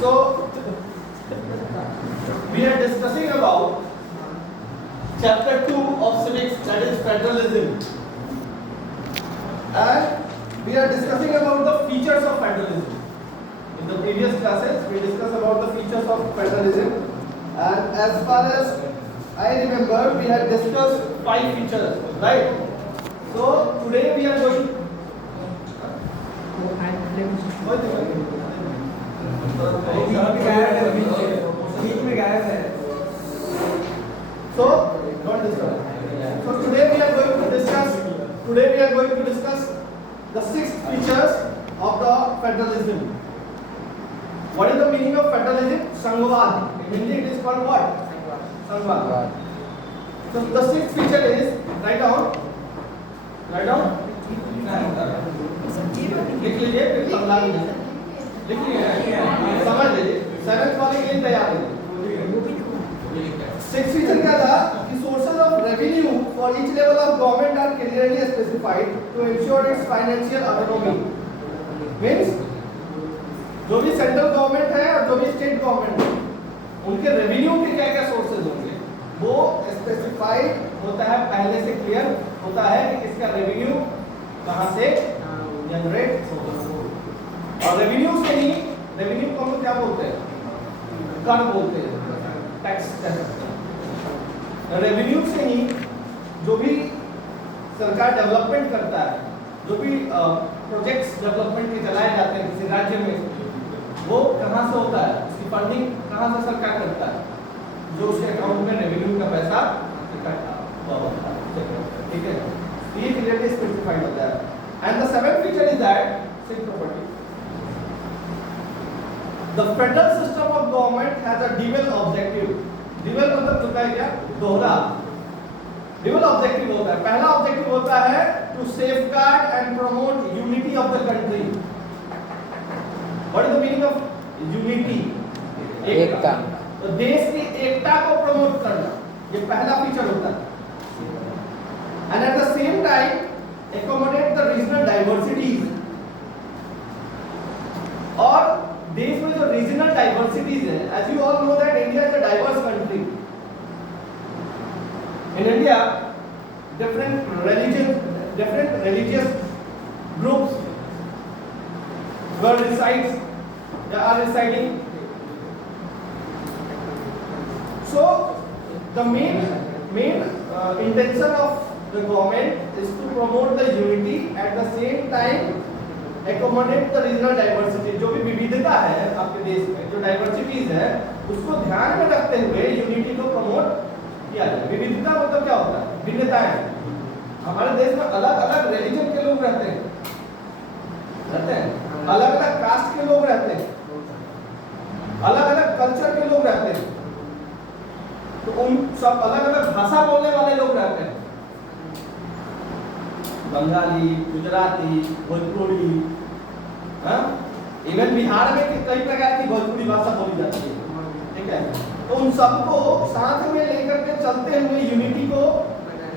So we are discussing about chapter 2 of civics, that is federalism, and we are discussing about the features of federalism. In the previous classes we discussed about the features of federalism, and as far as I remember we had discussed 5 features, right? So today we are going So don't discuss. So today we are going to discuss the 6 features of the federalism. What is the meaning of federalism? Sangwad. In Hindi it is called what? Sangwad. So the 6th feature is, write down. लिख लीजिए, फिर समझा लीजिए. लिख लीजिए, समझ लीजिए. 7th वाले के लिए तैयार है. 6th feature क्या था कि sources of revenue for each level of government are clearly specified to ensure its financial autonomy. Means जो भी सेंट्रल गवर्नमेंट है और जो भी स्टेट गवर्नमेंट है, उनके रेवेन्यू के क्या क्या सोर्सेज होंगे वो स्पेसिफाइड होता है, पहले से क्लियर होता है कि किसका रेवेन्यू कहां से जनरेट होगा. और रेवेन्यू से ही, रेवेन्यू को हम क्या बोलते हैं? कर बोलते हैं, टैक्स कह सकते हैं. रेवेन्यू से ही जो भी सरकार डेवलपमेंट करता है, जो भी प्रोजेक्ट्स डेवलपमेंट के चलाए जाते हैं किसी राज्य में, वो कहां से होता है? उसकी फंडिंग कहां से सरकार करता है? जो उसके अकाउंट में रेवेन्यू का पैसा इकट्ठा होता है. ठीक है, ये क्लियरली स्पेसिफाइड होता है. And the 7th feature is that civic property. The federal system of government has a dual objective. Dual मतलब होता है क्या? दोहरा. ड्यूअल ऑब्जेक्टिव होता है. पहला ऑब्जेक्टिव होता है to safeguard and promote unity of the country. What is the meaning of unity? एकता. तो देश की एकता को प्रमोट करना, ये पहला फीचर होता है. And at the same time accommodate the regional diversities. और देश में जो रीजनल डाइवर्सिटीज है, as you all know that India is a diverse country. In India, different religious groups are residing. So the main intention of the government is to promote the unity, at the same time accommodate the regional diversity. जो भी विविधता है आपके देश में, जो diversities है, उसको ध्यान में रखते हुए यूनिटी को प्रमोट किया जाए. विविधता मतलब क्या होता है? भिन्नताएं. हमारे देश में अलग अलग रिलीजन के लोग रहते हैं, अलग अलग कास्ट के लोग रहते हैं, अलग अलग कल्चर के लोग रहते हैं, तो उन सब अलग अलग भाषा बोलने वाले लोग रहते हैं. बंगाली, गुजराती, भोजपुरी, इवन बिहार में कई प्रकार की भोजपुरी भाषा बोली जाती है. ठीक है, तो उन सबको साथ में लेकर के चलते हुए यूनिटी को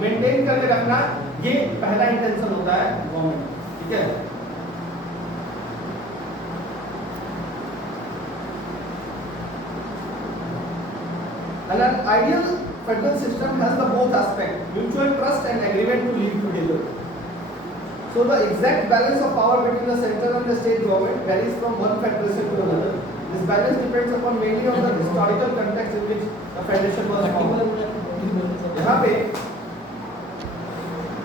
मेंटेन करके रखना, ये पहला इंटेंशन होता है गवर्नमेंट. ठीक है. An ideal federal system has the both aspect, mutual trust and agreement to live together. So the exact balance of power between the central and the state government varies from one federation to another. This balance depends upon mainly on the historical context in which the federation was formed. यहाँ पे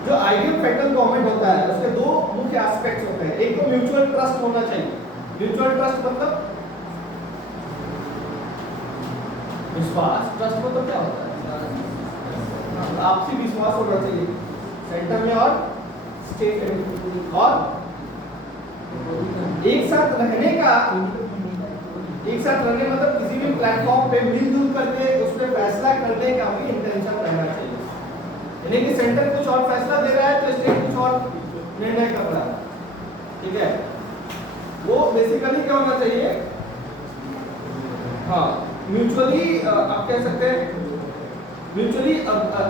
जो ideal federal government होता है, उसके 2 मुख्य aspects होते हैं. एक तो म्यूचुअल ट्रस्ट होना चाहिए. म्यूचुअल ट्रस्ट मतलब विश्वास. ट्रस्ट मतलब क्या होता है? आपसी विश्वास होना चाहिए सेंटर में और स्टेट में, और एक साथ रहने मतलब किसी भी प्लेटफॉर्म पे मिलजुल करके उस पर फैसला करने का भी इंटेंशन रहना चाहिए. यानी कि सेंटर कुछ और फैसला दे रहा है तो स्टेट कुछ और निर्णय कर रहा है. ठीक है, वो बेसिकली क्या होना चाहिए? हाँ, म्यूचुअली आप कह सकते हैं म्यूचुअली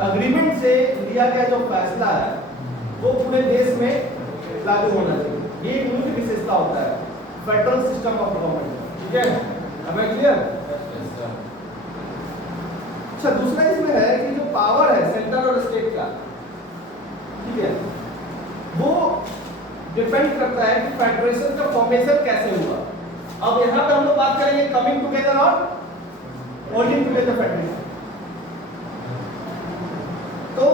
अग्रीमेंट से लिया गया जो फैसला है वो पूरे देश में लागू होना चाहिए. ये एक मुख्य विशेषता होता है. फेडरल सिस्टम ऑफ गवर्नमेंट, ठीक है, अब मैं क्लियर। अच्छा, दूसरा इसमें है कि जो पावर है सेंटर और स्टेट का, ठीक है, वो डिपेंड करता है कि फेडरेशन का फॉर्मेशन कैसे हुआ। अब यहाँ पे हम लोग बात करेंगे कमिंग टुगेदर और होल्डिंग टुगेदर फेडरेशन। तो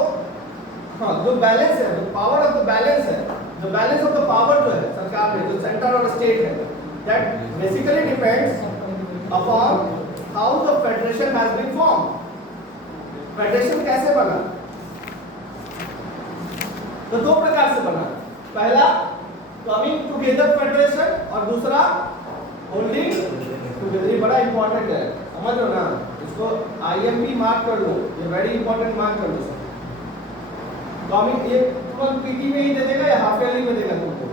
हाँ, जो बैलेंस है, जो पावर ऑफ द बैलेंस है, जो बैलेंस ऑफ द पावर जो है सरकार में, जो सेंटर और स्टेट है, that basically depends upon how the federation has been form. Federation कैसे बना? तो दो प्रकार से बना, पहला कमिंग टुगेदर फेडरेशन और दूसरा होल्डिंग टुगेदर। ये बड़ा इंपॉर्टेंट है, समझ लो ना, इसको आईएमपी मार्क कर लो, ये वेरी इंपॉर्टेंट मार्क कर लो। कमिंग ये तुरंत पीटी में ही दे देगा या हाफ ईयरली में देगा तुमको,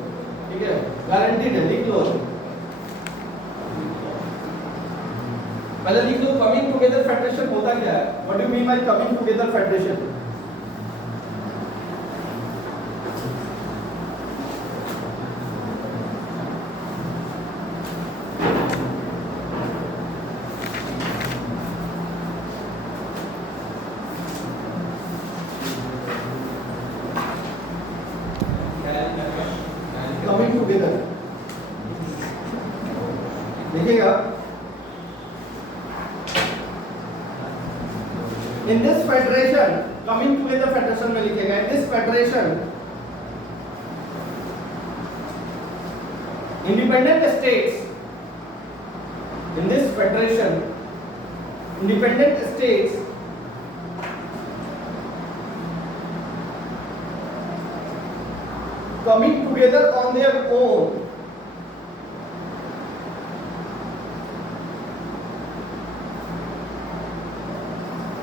ठीक है, गारंटीड है, लिख लो। पहले लिख लो कमिंग टुगेदर फेडरेशन होता क्या है, what do you mean by coming together federation. Coming together देखिएगा, in this federation, coming together federation में लिखेगा, in this federation independent states, in this federation independent states coming together on their own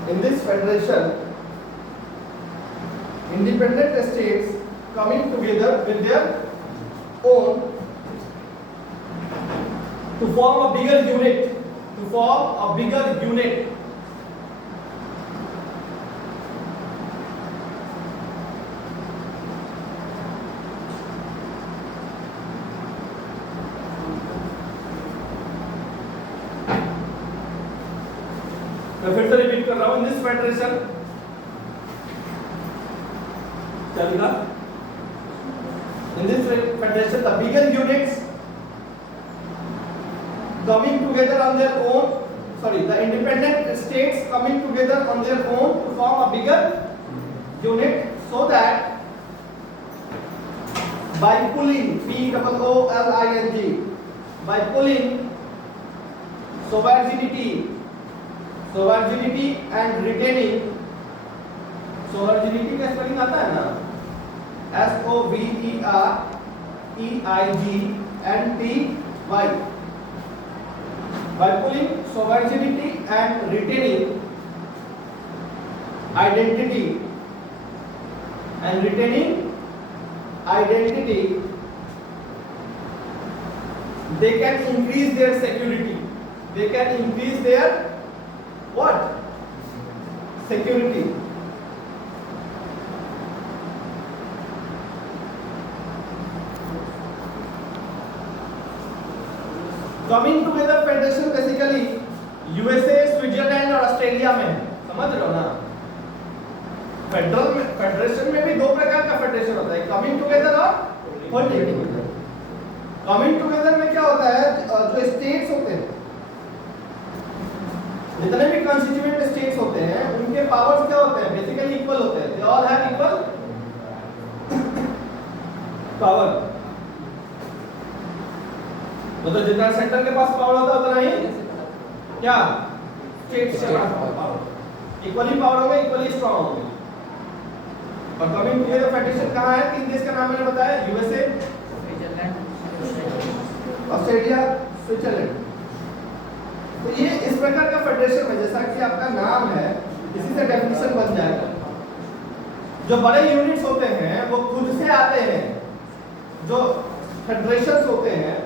in this federation independent states coming together with their own to form a bigger unit, to form a bigger unit. मैं फिर से repeat कर रहा हूं, in this federation क्या लिखा, in this federation the bigger units coming together on their own, sorry, the independent states coming together on their own to form a bigger unit, so that by pulling, POOLING, by pulling sovereignty and retaining, sovereignty का spelling आता है ना, SOVEREIGNTY, by pulling sovereignty and retaining identity they can increase their security, they can increase their what, security. Coming together federation basically USA, Switzerland और Australia में, समझ रहे हो ना। फेडरेशन में भी दो प्रकार का फेडरेशन होता है, कमिंग टुगेदर और होल्डिंग टुगेदर। कमिंग टुगेदर में क्या होता है, जो स्टेट्स होते हैं, जितने भी कॉन्स्टिट्यूएंट स्टेट्स होते हैं, उनके पावर्स क्या होते हैं, बेसिकली इक्वल होते हैं, they all have equal power. मतलब जितना सेंटर के पास पावर होता है उतना ही क्या स्टेट्स के पास पावर, इक्वली पावर होगा, इक्वली स्ट्रांग होगा। और कमिंग टुगेदर फेडरेशन कहाँ है, तीन देश का नाम मैंने बताया, यूएसए, ऑस्ट्रेलिया, स्विट्जरलैंड। तो ये इस प्रकार का फेडरेशन है, जैसा कि आपका नाम है इसी से डेफिनेशन बन जाएगा। जो बड़े यूनिट्स होते हैं वो खुद से आते हैं, जो फेडरेशंस होते हैं,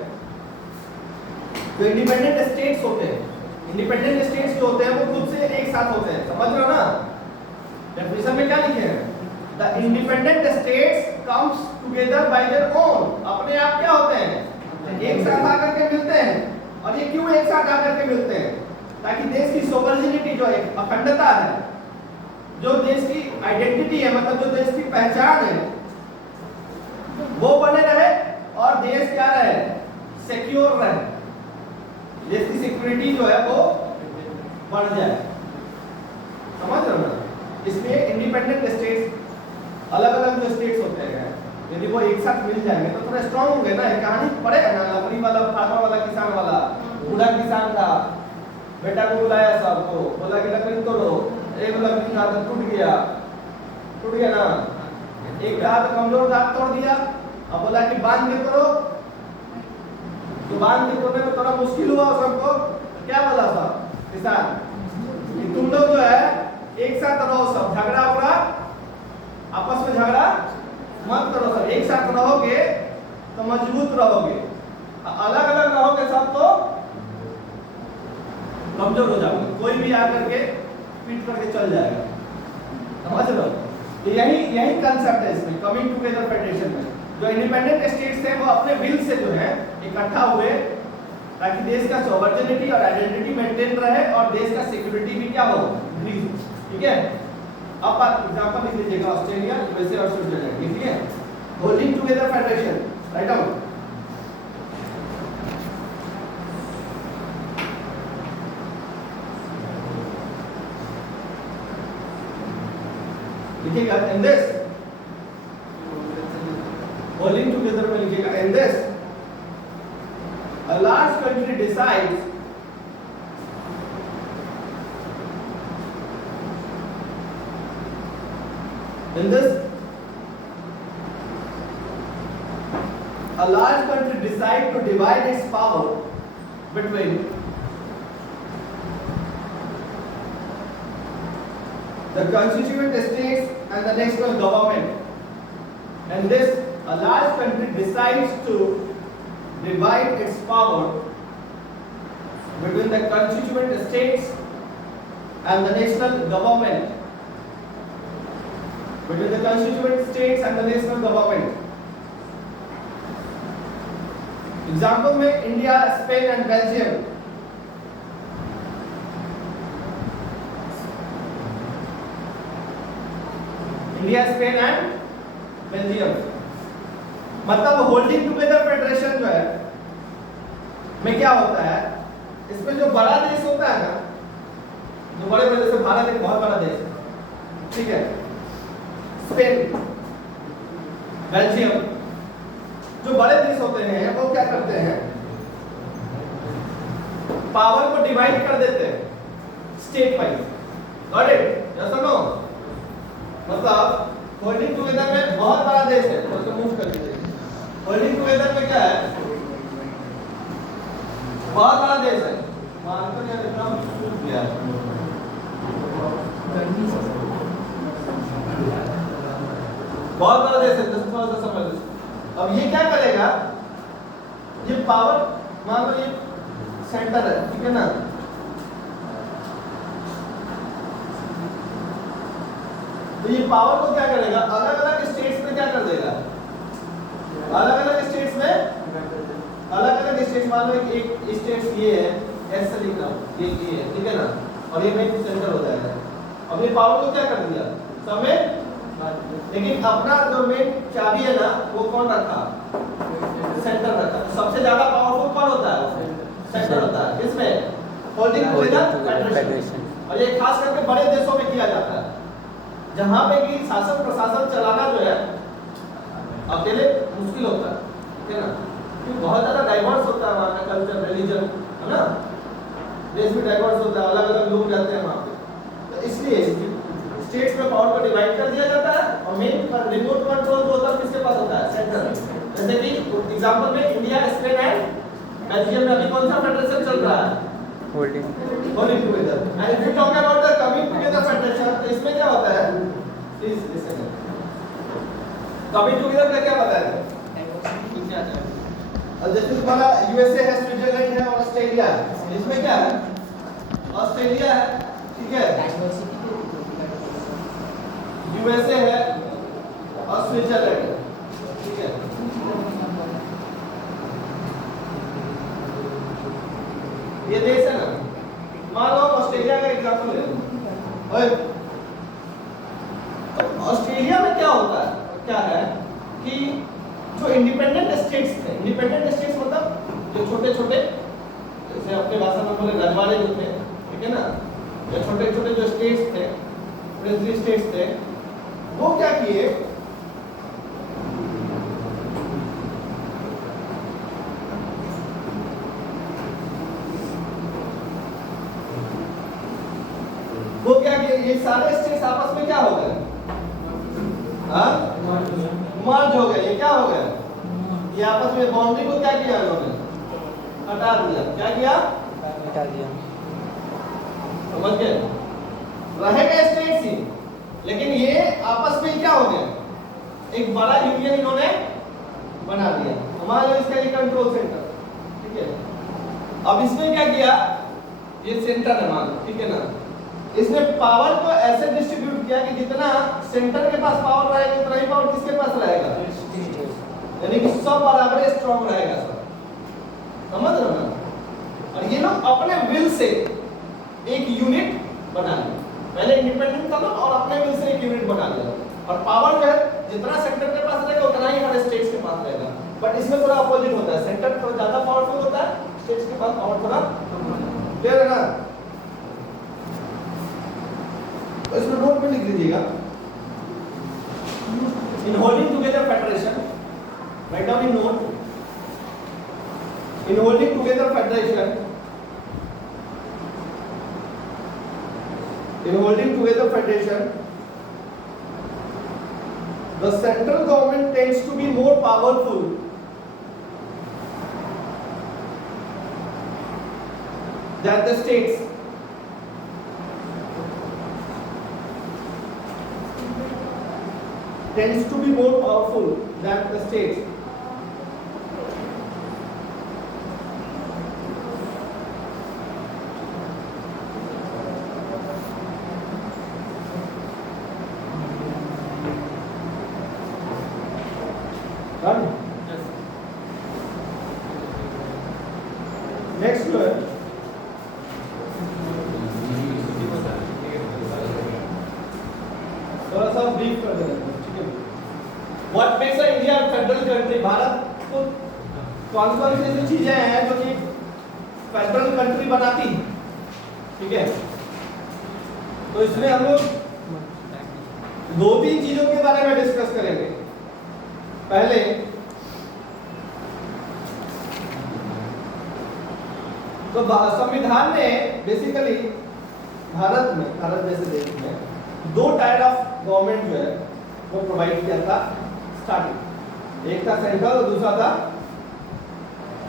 जो इंडिपेंडेंट स्टेट्स होते हैं, इंडिपेंडेंट स्टेट्स जो होते हैं वो खुद से एक साथ होते हैं, समझ रहे हो ना। डेफिनेशन में क्या लिखे हैं, the independent states comes together by their own, अपने आप क्या होते हैं, एक साथ आकर के मिलते हैं। और ये क्यों एक साथ आकर के मिलते हैं? ताकि देश की सोवरेनिटी जो है, अखंडता है, जो देश की आइडेंटिटी है, मतलब जो देश की पहचान है, वो बने रहे और देश क्या रहे, सिक्योर रहे, देश की सिक्योरिटी जो है वो बढ़ जाए। समझ रहे हो ना? इसलिए इंडिपेंडेंट स्टेट्स, अलग अलग जो स्टेट्स होते हैं, यदि वो एक साथ मिल जाएंगे तो थोड़ा स्ट्रांग होंगे ना। कहानी पड़ेगा ना, लकड़ी वाला, फार्मर वाला, किसान वाला, बूढ़ा किसान था, बेटा को बुलाया सबको, बोला कि लकड़ी तोड़ो, एक लकड़ी का हाथ टूट गया ना, एक हाथ कमजोर हाथ तोड़ दिया, अब बोला कि बांध के तोड़ो, तो बांध के तोड़ने में थोड़ा मुश्किल हुआ सबको, तो क्या बोला सब किसान कि तुम लोग जो है एक साथ रहो, सब झगड़ा उगड़ा आपस में झगड़ा मत करो, सब एक साथ रहोगे तो मजबूत रहोगे, अलग अलग रहोगे सब तो कमजोर हो जाओगे, कोई भी आकर के पीट करके चल जाएगा। समझ लो, तो यही कंसेप्ट है इसमें, कमिंग टुगेदर फेडरेशन में। जो इंडिपेंडेंट स्टेट्स हैं वो अपने विल से जो है इकट्ठा हुए ताकि देश का सॉवरेनिटी और आइडेंटिटी मेंटेन रहे और देश का सिक्योरिटी भी क्या हो, इंक्रीज। ठीक है, अब आप एग्जांपल लिख लीजिएगा, ऑस्ट्रेलिया, यूएसए और स्विट्जरलैंड, ठीक है। Holding together federation, write down. लिखिएगा इन दिस, होल्डिंग टुगेदर में लिखिएगा in this a large country decides in this a large country decide to divide its power between the constituent states and the national government, and this a large country decides to divide its power between the constituent states and the national government, between the constituent states and the national government. Example में India, Spain and Belgium. India, Spain and Belgium, मतलब holding together federation जो है में क्या होता है, इसमें जो बड़ा देश होता है ना, जो बड़े बड़े, जैसे भारत एक बहुत बड़ा देश है, ठीक है, स्पेन, बेल्जियम, जो बड़े देश होते हैं वो क्या करते हैं, पावर को डिवाइड कर देते हैं state wise. Got it? Yes और नो? मतलब होल्डिंग टुगेदर में बहुत बड़ा देश है, तो उसको मूव कर दीजिए। होल्डिंग टुगेदर में क्या है, बहुत बड़ा देश है, मानकर क्या इतना सूख गया है, बहुत बड़ा देश है, थोड़ा सा समझ लो। अब ये क्या करेगा, ये पावर, मान लो ये सेंटर है, ठीक है ना, तो ये पावर को क्या करेगा, अलग अलग स्टेट्स में क्या कर देगा, अलग अलग स्टेट्स में, अलग अलग स्टेट्स, मान लो एक स्टेट्स ये है, एस से लिख रहा हूँ, ये है, ठीक है ना, और ये मेन सेंटर हो जाएगा। अब ये पावर को क्या कर दिया सब में, लेकिन अपना जो मेन चाबी है ना वो कौन रखा, सेंटर रखा। सबसे ज्यादा पावरफुल कौन होता है, सेंटर होता है, किसमें, होल्डिंग टुगेदर फेडरेशन। और ये खास करके बड़े देशों में किया जाता है, जहां पे कि शासन प्रशासन चलाना जो है अकेले मुश्किल होता है, ठीक है ना, क्योंकि बहुत ज्यादा डाइवर्स होता है वहाँ का कल्चर, रिलीजन, है ना, देश भी डाइवर्स होता है, अलग अलग लोग रहते हैं वहाँ पे, तो इसलिए स्टेट्स में पावर को डिवाइड कर दिया जाता है और मेन रिमोट कंट्रोल जो होता है किसके पास होता है, सेंटर। जैसे कि एग्जांपल में इंडिया, स्पेन एंड बेल्जियम में अभी कौन सा फेडरेशन चल रहा है, holding together. And if you talk about the coming together federation, तो इसमें क्या होता है, प्लीज लिसन, कमिंग टुगेदर का क्या बताया है, और जैसे तुम्हारा यूएसए है, स्विट्जरलैंड है और ऑस्ट्रेलिया है, इसमें क्या है, ऑस्ट्रेलिया है, ठीक है, यूएसए है और स्विट्जरलैंड है, ठीक है। ये देश है ना, मान लो ऑस्ट्रेलिया का एग्जांपल ले लो। ओए, तो ऑस्ट्रेलिया में क्या होता है, क्या है कि जो इंडिपेंडेंट स्टेट्स थे, इंडिपेंडेंट स्टेट्स मतलब जो छोटे छोटे, जैसे अपने भाषा में बोले रजवाड़े जो थे, ठीक है ना, जो छोटे छोटे जो स्टेट्स थे, प्रेसिडेंट स्टेट्स थे, वो क्या किए, वो क्या किए, ये सारे स्टेट्स आपस में क्या हो गए, मर्ज हो गए। ये क्या हो गया, ये आपस में बाउंड्री को क्या किया उन्होंने, हटा दिया। क्या किया, हटा दिया। समझ गए, रहेगा स्टेट्स ही, लेकिन ये आपस में क्या हो गया, एक बड़ा यूनियन इन्होंने बना दिया। हमारे इसका ये कंट्रोल सेंटर, ठीक है। अब इसमें क्या किया, ये सेंटर है मान, ठीक है ना, इसने पावर को ऐसे डिस्ट्रीब्यूट किया कि जितना सेंटर के पास पावर रहेगा उतना ही पावर किसके पास रहेगा, यानी कि सब बराबर स्ट्रांग रहेगा सब। समझ रहे हो ना। और ये लोग अपने विल से एक यूनिट बना लिया, पहले इंडिपेंडेंट था लोग और अपने विल से एक यूनिट बना लिया। और पावर जो है जितना सेंटर के पास रहेगा उतना ही हर स्टेट्स के पास रहेगा। बट इसमें थोड़ा अपोजिट होता है, सेंटर थोड़ा ज्यादा पावरफुल होता है, स्टेट्स के पास पावर थोड़ा क्लियर है ना। तो इसमें नोट में लिख लीजिएगा, in holding together federation, write down in note, in holding together federation, in holding together federation, the central government tends to be more powerful than the states. Tends to be more powerful than the states. Done? Yes. Next one. थोड़ा सा brief कर देना, ठीक है। What makes India a federal country? Bharat को कौन कौन सी ऐसी चीजें हैं जो कि फेडरल कंट्री बनाती, ठीक है। तो इसमें हम लोग दो तीन चीजों के बारे में डिस्कस करेंगे। पहले तो संविधान ने बेसिकली भारत जैसे देश में दो टाइप ऑफ गवर्नमेंट जो है वो प्रोवाइड किया था स्टार्टिंग। एक था सेंट्रल और दूसरा था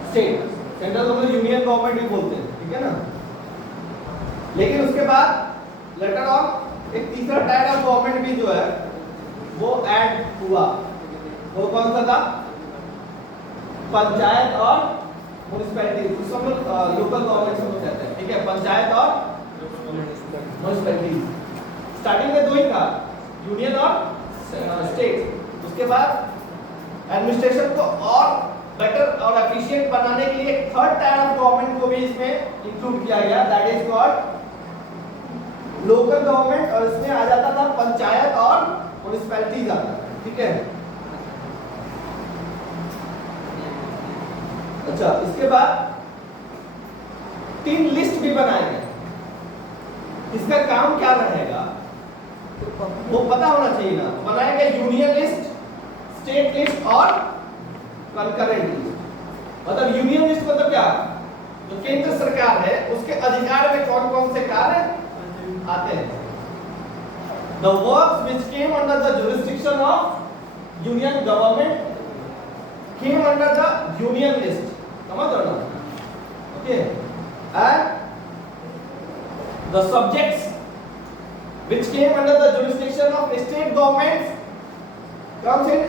स्टेट। सेंट्रल को हम यूनियन गवर्नमेंट भी बोलते हैं, ठीक है ना। लेकिन उसके बाद लेटर ऑन एक तीसरा टाइप ऑफ गवर्नमेंट भी जो है वो ऐड हुआ। वो कौन सा था, पंचायत और म्युनिसिपैलिटी, सब लोकल गवर्नमेंट सब कहते हैं, ठीक है। पंचायत और म्युनिसिपैलिटी स्टार्टिंग में दो ही था, यूनियन और स्टेट। उसके बाद एडमिनिस्ट्रेशन को और बेटर और एफिशिएंट बनाने के लिए एक थर्ड टाइप ऑफ गवर्नमेंट को भी इसमें इंक्लूड किया गया, that is called local government. और इसमें आ जाता था पंचायत और म्युनिसिपैलिटीज आता, ठीक है। अच्छा, इसके बाद तीन लिस्ट भी बनाए गए। इसका काम क्या रहेगा वो पता होना चाहिए ना। बनाया गया यूनियन लिस्ट, स्टेट लिस्ट और कंकरेंट लिस्ट। मतलब यूनियन लिस्ट मतलब क्या, जो केंद्र सरकार है उसके अधिकार में कौन कौन से कार्य आते हैं। The works which came under the jurisdiction of union government came under the union list. समझ रहे हो ना, okay. And the subjects which came under the jurisdiction of state governments comes in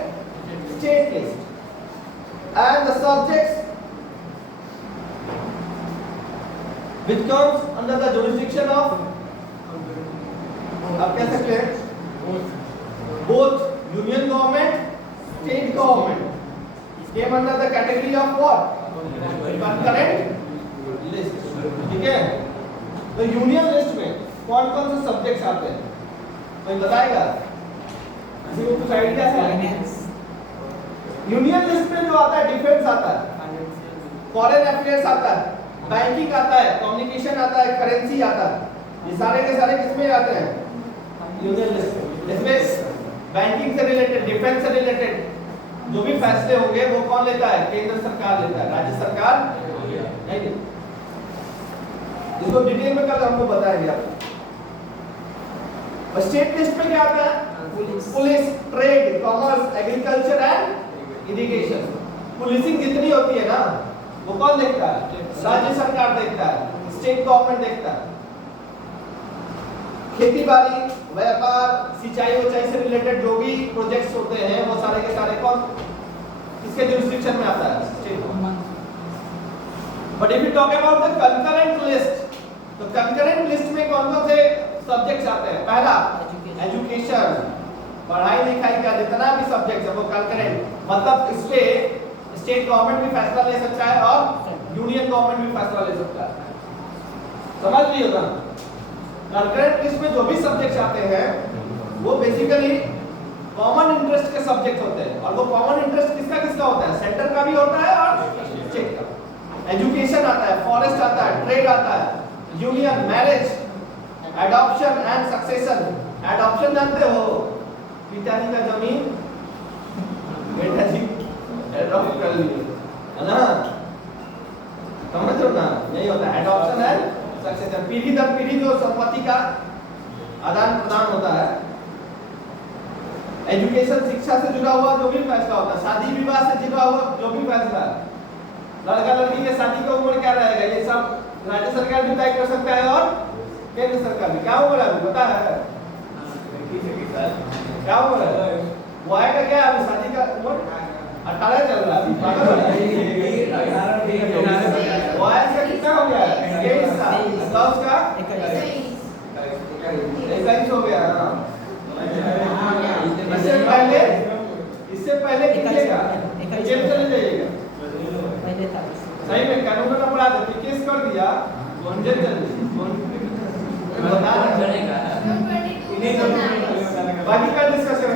state list. And the subjects which comes under the jurisdiction of, आप कह सकते हैं, both union government, state government came under the category of what? Concurrent list, ठीक है। तो union list में कौन कौन से सब्जेक्ट्स आते हैं कोई बताएगा? किसी को कुछ आइडिया है? यूनियन लिस्ट में जो आता है डिफेंस आता है, फॉरेन अफेयर्स आता है, बैंकिंग आता है, कम्युनिकेशन आता है, करेंसी आता है। ये सारे के सारे किसमें आते हैं? यूनियन लिस्ट में। इसमें बैंकिंग से रिलेटेड, डिफेंस से रिलेटेड जो भी फैसले होंगे वो कौन लेता है? केंद्र सरकार लेता है, राज्य सरकार नहीं। इसको डिटेल में कल हमको बताएंगे आपको। स्टेट लिस्ट में क्या आता है? Police, trade, commerce, agriculture and irrigation. Policing जितनी होती है ना वो कौन देखता है? राज्य सरकार देखता है, स्टेट गवर्नमेंट देखता है। खेती बाड़ी, व्यापार, सिंचाई वचाई से रिलेटेड जो भी प्रोजेक्ट्स होते हैं वो सारे के सारे कौन किसके जुरिस्डिक्शन में आता है? State government. But if you talk about the concurrent list, तो कंकरेंट लिस्ट में कौन कौन से सब्जेक्ट्स आते हैं? पहला एजुकेशन, पढ़ाई लिखाई का जितना भी सब्जेक्ट है वो कंकरेंट, मतलब इस पे स्टेट गवर्नमेंट भी फैसला ले सकता है और यूनियन गवर्नमेंट भी फैसला ले सकता है। समझ रही हो ना? कंकरेंट लिस्ट में जो भी सब्जेक्ट्स आते हैं वो बेसिकली कॉमन इंटरेस्ट के सब्जेक्ट होते हैं, और वो कॉमन इंटरेस्ट किसका किसका होता है? सेंटर का भी होता है और स्टेट का। एजुकेशन आता है, फॉरेस्ट आता है, ट्रेड आता है, union, marriage, adoption and succession. Adoption जानते हो? पिताजी का जमीन बेटा जी एडॉप्ट कर लिए, है ना? समझ रहे हो ना? यही होता है एडॉप्शन एंड सक्सेशन। पीढ़ी दर पीढ़ी जो संपत्ति का आदान प्रदान होता है। एजुकेशन, शिक्षा से जुड़ा हुआ जो भी फैसला होता है, शादी विवाह से जुड़ा हुआ जो भी फैसला है, लड़का लड़की के शादी का उम्र क्या रहेगा, ये सब राज्य सरकार भी तय कर सकता है और केंद्र सरकार भी। क्या उम्र है पता है? क्या उम्र है? वो आएगा क्या अभी शादी का उम्र? 18 चल रहा है। वो आएगा कितना हो गया? 23 साल। तो उसका 21 हो गया। इससे पहले कितनेगा? जेल चले जाइएगा। सही में कानून का अपराध है, केस कर दिया जेल चले जाइए। बाकी का डिस्कशन